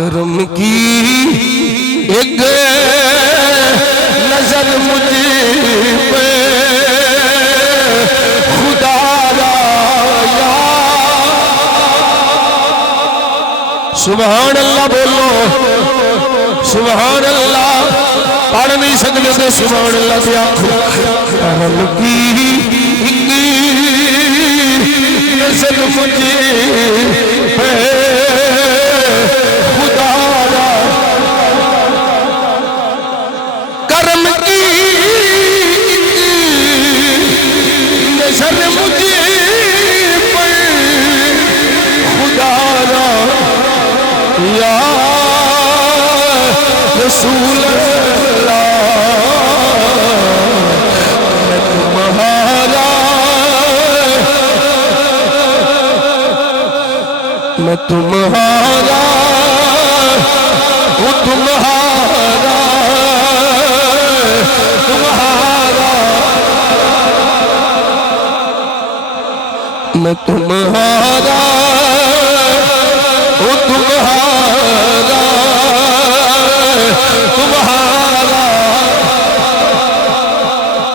کرم کی ایک نظر مجھے پہ خدا رایا سبحان اللہ بولو سبحان اللہ پڑھ نہیں سکنے تو سبحان اللہ دیا کرم کی نظر مجھے پہ خدا را کرم کی نظر مجھے پہ خدا را یا رسول اللہ میں تمہارا میں تمہارا وہ تمہارا تمہارا میں تمہارا وہ تمہارا